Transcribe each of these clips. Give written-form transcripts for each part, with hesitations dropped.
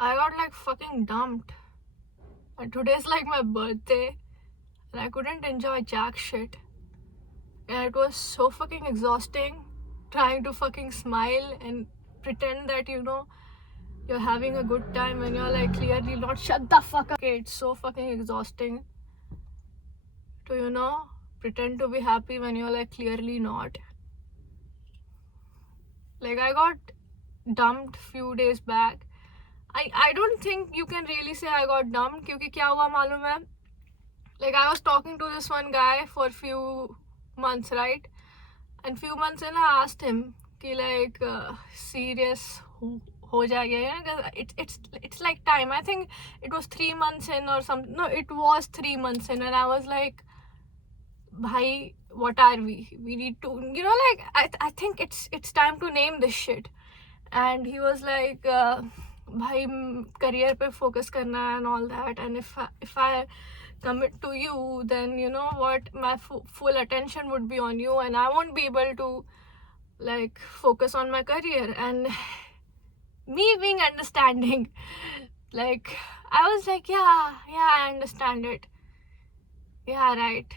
I got like fucking dumped. And today's like my birthday, and I couldn't enjoy jack shit. And it was so fucking exhausting trying to fucking smile and pretend that you're having a good time when you're like clearly not. Shut the fuck up. Okay, it's so fucking exhausting to pretend to be happy when you're like clearly not. Like I got dumped few days back. I don't think you can really say I got dumped क्योंकि क्या हुआ मालूम है? Like I was talking to this one guy for a few months, right? And few months in I asked him कि like serious हो जाएगा या because it's like time. I think it was 3 months in or something. No, it was 3 months in, and I was like, bhai, what are we need to like I think it's time to name this shit. And he was like bhai, career pe focus karna hai and all that, and if I commit to you, then you know what, my full attention would be on you and I won't be able to like focus on my career. And me being understanding, like I was like, yeah, I understand it, yeah, right.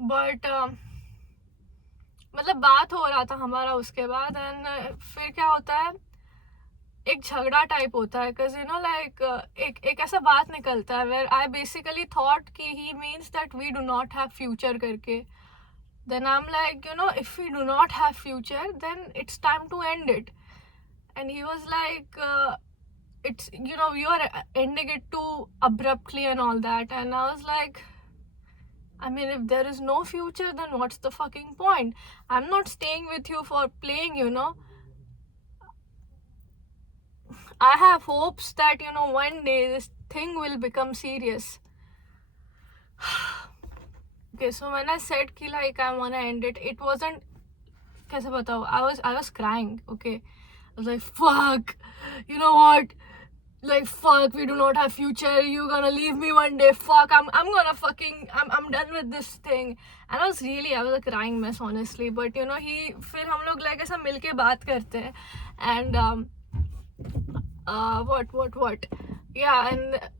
But मतलब बात हो रहा था हमारा उसके बाद, and फिर क्या होता है, एक झगड़ा टाइप होता है, बिकॉज लाइक एक ऐसा बात निकलता है वेर आई बेसिकली थॉट कि he means that we do not have future करके. Then I am like if we do not have future then it's time to end it. And he was like it's you are ending it too abruptly and all that, and I was like, I mean, if there is no future, then what's the fucking point? I'm not staying with you for playing, I have hopes that, one day this thing will become serious. Okay, so when I said ki like I wanna end it, it wasn't, kaise batao, I was crying, okay? I was like, fuck, you know what? Like, fuck, we do not have future, you're gonna leave me one day, fuck, I'm gonna fucking, I'm done with this thing. And I was a crying mess, honestly. But फिर हम लोग like ऐसा मिलके बात करते हैं, and what yeah, and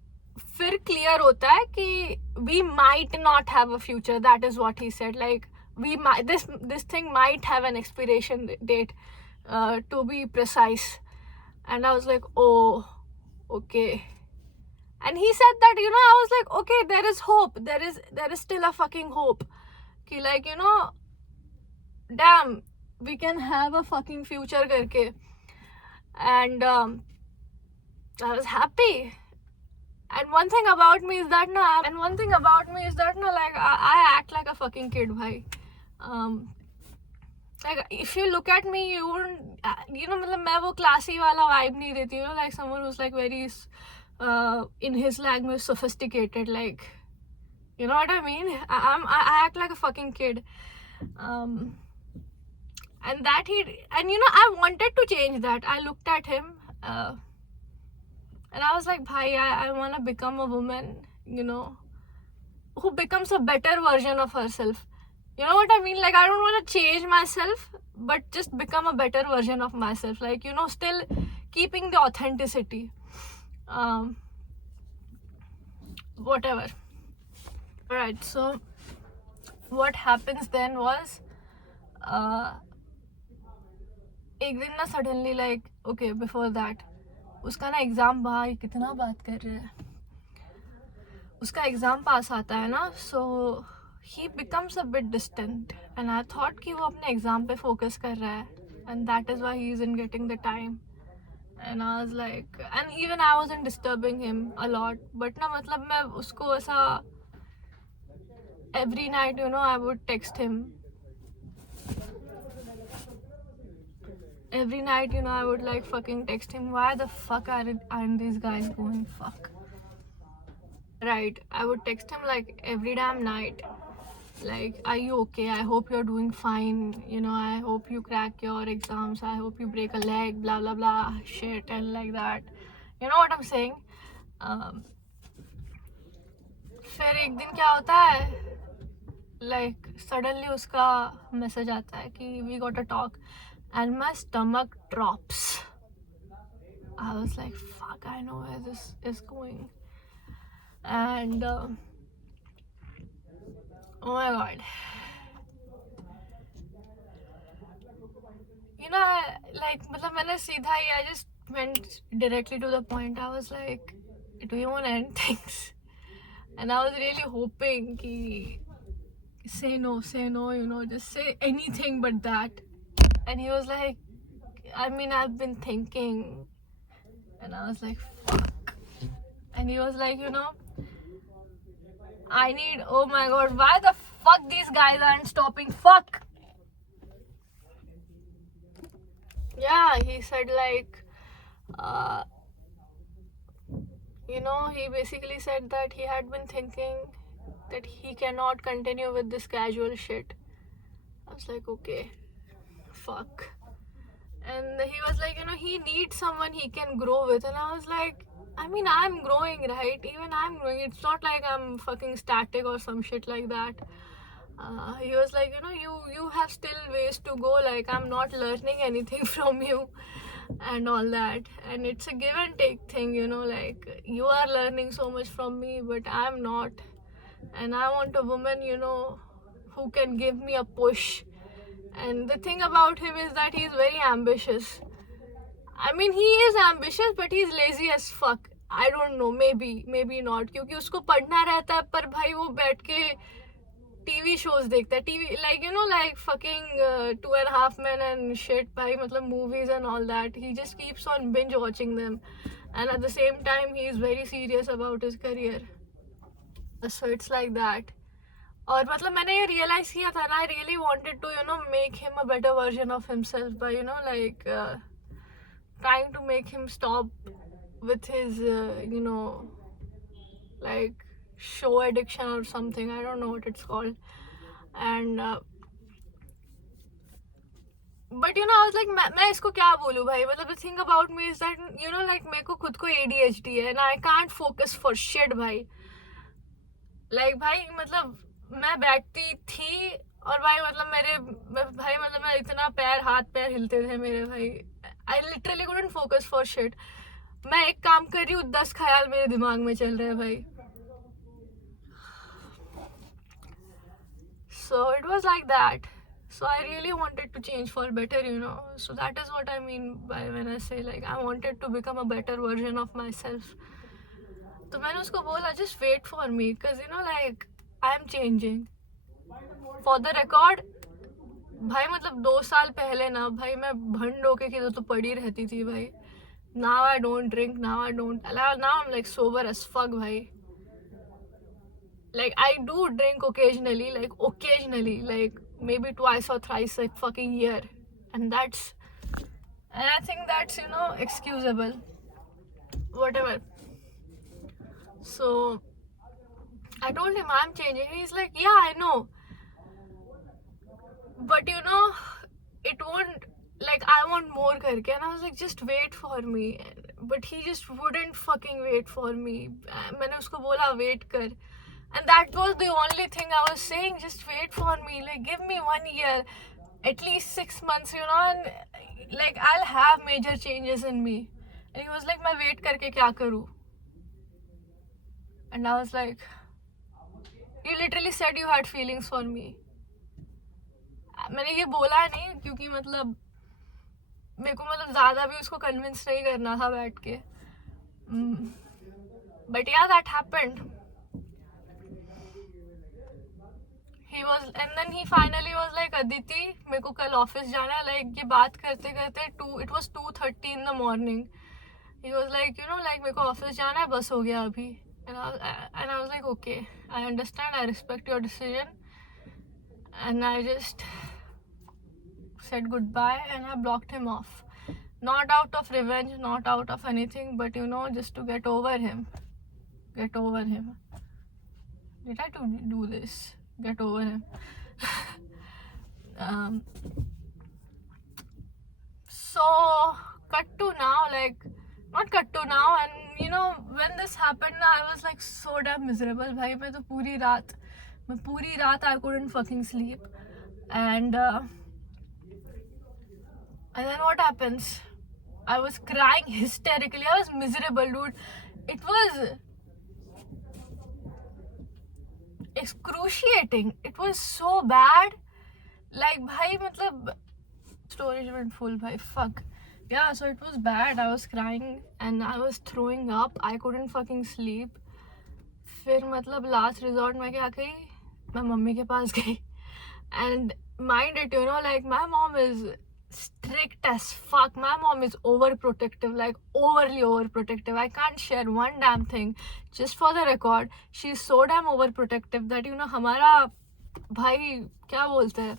फिर clear होता है कि we might not have a future. That is what he said. Like, we might, this thing might have an expiration date, to be precise. And I was like, oh, okay. And he said that, I was like, okay, there is hope, there is still a fucking hope ki like, damn, we can have a fucking future karke. And I was happy. And one thing about me is that like I act like a fucking kid, bhai. Like if you look at me, you wouldn't, मतलब मैं वो classy वाला vibe नहीं देती, like someone who's like very in his language sophisticated, like, you know what I mean? I act like a fucking kid. And that I wanted to change that. I looked at him and I was like, bhai, I want to become a woman, who becomes a better version of herself. You know what I mean? Like, I don't want to change myself, but just become a better version of myself. Like, still keeping the authenticity. Whatever. Alright, so what happens then was, एक दिन ना suddenly, like, okay, before that, उसका ना exam, भाई कितना बात कर रहे हैं, उसका एग्ज़ाम पास आता है ना, so he becomes a bit distant, and I thought कि वो अपने एग्ज़ाम पे focus कर रहा है, and that is why he isn't getting the time. And I was like, and even I wasn't disturbing him a lot, but ना मतलब मैं उसको ऐसा every night, I would text him. Every night, I would like fucking text him, why the fuck aren't these guys going fuck? Right, I would text him like every damn night. Like, are you okay? I hope you're doing fine. I hope you crack your exams. I hope you break a leg, blah, blah, blah, shit, and like that. You know what I'm saying? फिर एक दिन क्या होता है, like, suddenly उसका message आता है कि we got to talk, and my stomach drops. I was like, fuck, I know where this is going. And oh my god. You know, मतलब मैंने सीधा ही, I just went directly to the point. I was like, do you want to end things? And I was really hoping कि say no, you know, just say anything but that. And he was like, I mean, I've been thinking. And I was like, fuck. And he was like, you know, I need, oh my god, why the fuck these guys aren't stopping? Fuck. Yeah, he said like, you know, he basically said that he had been thinking that he cannot continue with this casual shit. I was like, okay, fuck. And he was like, you know, he needs someone he can grow with. And I was like, I mean, I'm growing, right? Even I'm growing. It's not like I'm fucking static or some shit like that. He was like, you know, you have still ways to go. Like, I'm not learning anything from you and all that. And it's a give and take thing, you know, like, you are learning so much from me, but I'm not. And I want a woman, you know, who can give me a push. And the thing about him is that he's very ambitious. I mean, he is ambitious, but he's lazy as fuck. I don't know, maybe not. क्योंकि उसको पढ़ना रहता है, पर भाई वो बैठ के टीवी शोज देखता है. TV, like, you know, like fucking 2.5 Men and shit, भाई, मतलब movies and all that. He just keeps on binge watching them, and at the same time he is very serious about his career. So it's like that. और मतलब मैंने ये realize किया था, and I really wanted to, you know, make him a better version of himself by, you know, like trying to make him stop with his, you know, like show addiction or something. I don't know what it's called. And but you know, I was like, मैं इसको क्या बोलूँ भाई. मतलब the thing about me is that, you know, like मेरे को खुद को ADHD है and I can't focus for shit भाई. Like भाई, मतलब मैं बैठती थी और भाई मतलब भाई मतलब मैं इतना हाथ पैर हिलते थे मेरे भाई. I literally couldn't focus for shit. मैं एक काम कर रही हूँ, 10 ख्याल मेरे दिमाग में चल रहे हैं भाई. So it was like that. So I really wanted to change for better, you know. So that is what I mean by when I say like I wanted to become a better version of myself. तो मैंने उसको बोला, just wait for me, because you know, like, I'm changing. For the record, भाई मतलब 2 साल पहले ना भाई मैं भंड होके किधर तो पड़ी रहती थी भाई. Now I don't drink, now I'm like sober as fuck भाई. Like, I do drink occasionally, like maybe twice or thrice a fucking year, and I think that's, you know, excusable, whatever. So I told him I'm changing. He's like, yeah, I know, but you know, it won't, like, I want more karke. And I was like, just wait for me. But he just wouldn't fucking wait for me. मैंने उसको बोला wait कर. And that was the only thing I was saying, just wait for me, like, give me 1 year, at least 6 months, you know, and like, I'll have major changes in me. And he was like, मैं wait करके क्या करूँ? And I was like, you literally said you had feelings for me. मैंने ये बोला नहीं क्योंकि मतलब मेरे को मतलब ज़्यादा भी उसको कन्विंस नहीं करना था बैठ के. But yeah, that happened. He was, and then he finally was like, Aditi, मेरे को कल ऑफिस जाना है. Like, ये बात करते करते it was 2:30 in the morning. He was like, you know, like, मेरे को ऑफिस जाना है, बस हो गया अभी. And I was like, okay, I understand, I respect your decision. And I just said goodbye and I blocked him off. Not out of revenge, not out of anything, but you know, just to get over him. Get over him. Did I do this? Get over him. So cut to now, like, not cut to now, and you know, when this happened, I was like so damn miserable. भाई मैं तो पूरी रात I couldn't fucking sleep. And then what happens? I was crying hysterically. I was miserable, dude. It was excruciating. It was so bad. Like, bhai, matlab, storage went full, bhai. Fuck. Yeah, so it was bad. I was crying and I was throwing up. I couldn't fucking sleep. फिर मतलब last resort में क्या गई, मैं mummy के पास गई. And mind it, you know, like my mom is strict as fuck. My mom is overprotective, like overly overprotective. I can't share one damn thing. Just for the record, she's so damn overprotective that, you know, हमारा भाई क्या बोलते हैं,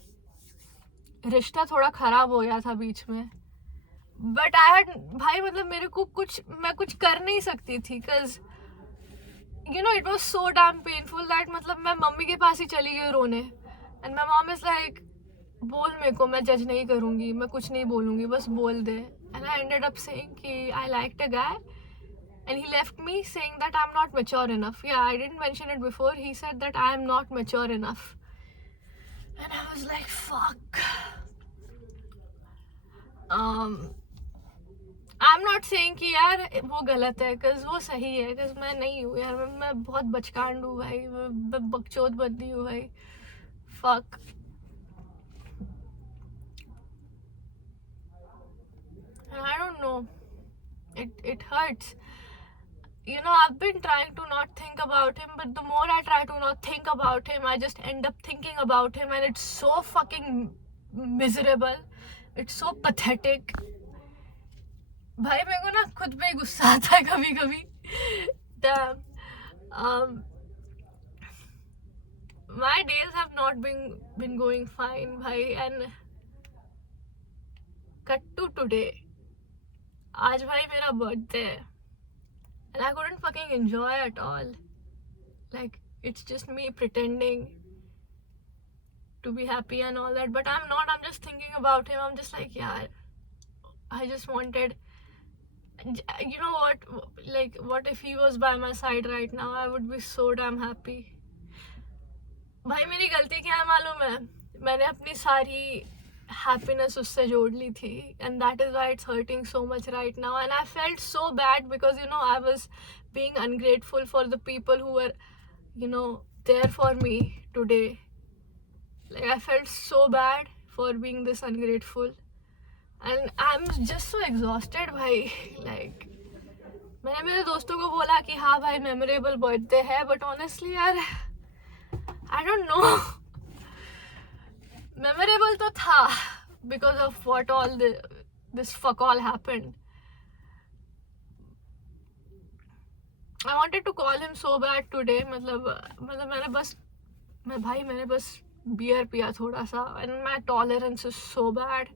रिश्ता थोड़ा खराब हो गया था बीच में. बट आई हैड, भाई मतलब मेरे को कुछ, मैं कुछ कर नहीं सकती थी. cause you know it was so damn painful that मतलब मैं मम्मी के पास ही चली गई रोने. And my mom is like, बोल मेरे को, मैं जज नहीं करूँगी, मैं कुछ नहीं बोलूँगी, बस बोल दे. And I ended up saying कि I liked a guy and he left me saying that I'm not mature enough. Yeah, I didn't mention it before. He said that I am not mature enough. And I was like, fuck. I'm not saying कि यार वो गलत है, cause वो सही है, cause मैं नहीं हूँ यार, मैं बहुत बचकांड हूँ भाई, मैं बकचोद बंदी हूँ भाई. Fuck. I don't know. It hurts. You know, I've been trying to not think about him, but the more I try to not think about him, I just end up thinking about him, and it's so fucking miserable. It's so pathetic. भाई मेरे को ना खुद पे गुस्सा आता है कभी कभी. Damn. My days have not been going fine, भाई. And cut to today. आज भाई मेरा बर्थडे है. And I couldn't fucking enjoy at all. Like, it's just me pretending to be happy and all that, but I'm not. I'm just thinking about him. I'm just like, yeah, I just wanted, you know what, like, what if he was by my side right now? I would be so damn happy. भाई मेरी गलती क्या है मालूम है, मैंने अपनी सारी happiness उससे जोड़ ली थी, and that is why it's hurting so much right now. And I felt so bad because, you know, I was being ungrateful for the people who were, you know, there for me today. Like, I felt so bad for being this ungrateful, and I'm just so exhausted भाई. Like, मैंने मेरे दोस्तों को बोला कि हाँ भाई memorable birthday है, but honestly यार, I don't know. Memorable तो था because of what all this fuck all happened. I wanted to call him so bad today. मतलब मैंने बस बियर पिया थोड़ा सा, and my tolerance is so bad,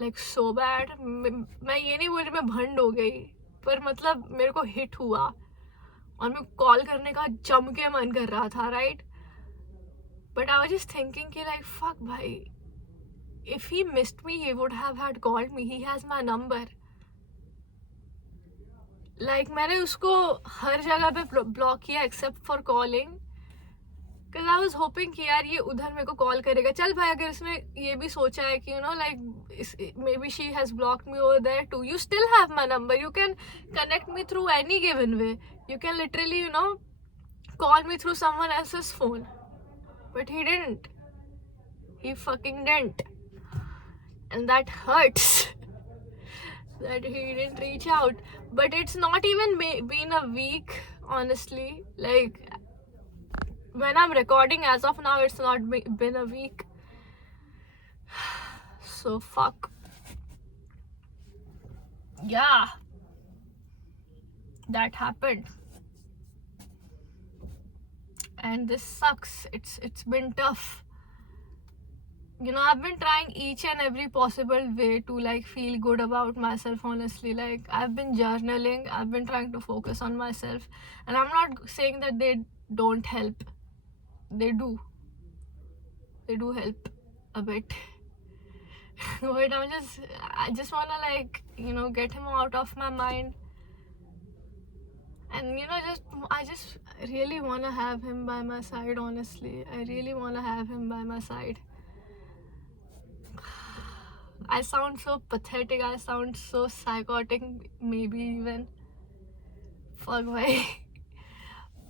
like so bad. मैं ये नहीं बोल रही मैं भंड हो गई, पर मतलब मेरे को हिट हुआ और मैं कॉल करने का जम के मन कर रहा था, right? But I was just thinking कि like, fuck भाई, if he missed me, he would have had called me. He has my number. Like, मैंने उसको हर जगह पे ब्लॉक किया except for calling. Because I was hoping कि यार ये उधर मेरे को कॉल करेगा. चल भाई, अगर इसने ये भी सोचा है कि, you know, like, maybe she has blocked me over there too. You still have my number. You can connect me through any given way. You can literally, you know, call me through someone else's phone. But he didn't. He fucking didn't. And that hurts. That he didn't reach out. But it's not even been a week, honestly. Like, when I'm recording as of now, it's not been a week. So fuck. Yeah, that happened. And this sucks. It's been tough. You know, I've been trying each and every possible way to like feel good about myself, honestly. Like, I've been journaling, I've been trying to focus on myself, and I'm not saying that they don't help. They do help a bit. But I just wanna, like, you know, get him out of my mind. And, you know, I just really wanna have him by my side, honestly. I really wanna have him by my side. I sound so pathetic, I sound so psychotic, maybe even. Fuck why.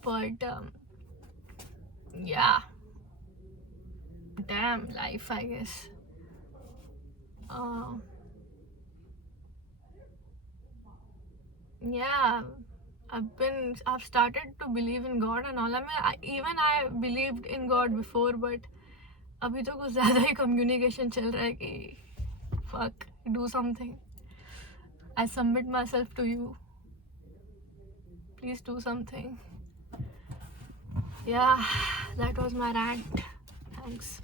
But yeah, damn life, I guess. Yeah, I've started to believe in God and all. I mean, even I believed in God before, but अभी तो कुछ ज़्यादा ही communication चल रहा है कि fuck, do something. I submit myself to you. Please do something. Yeah, that was my rant. Thanks.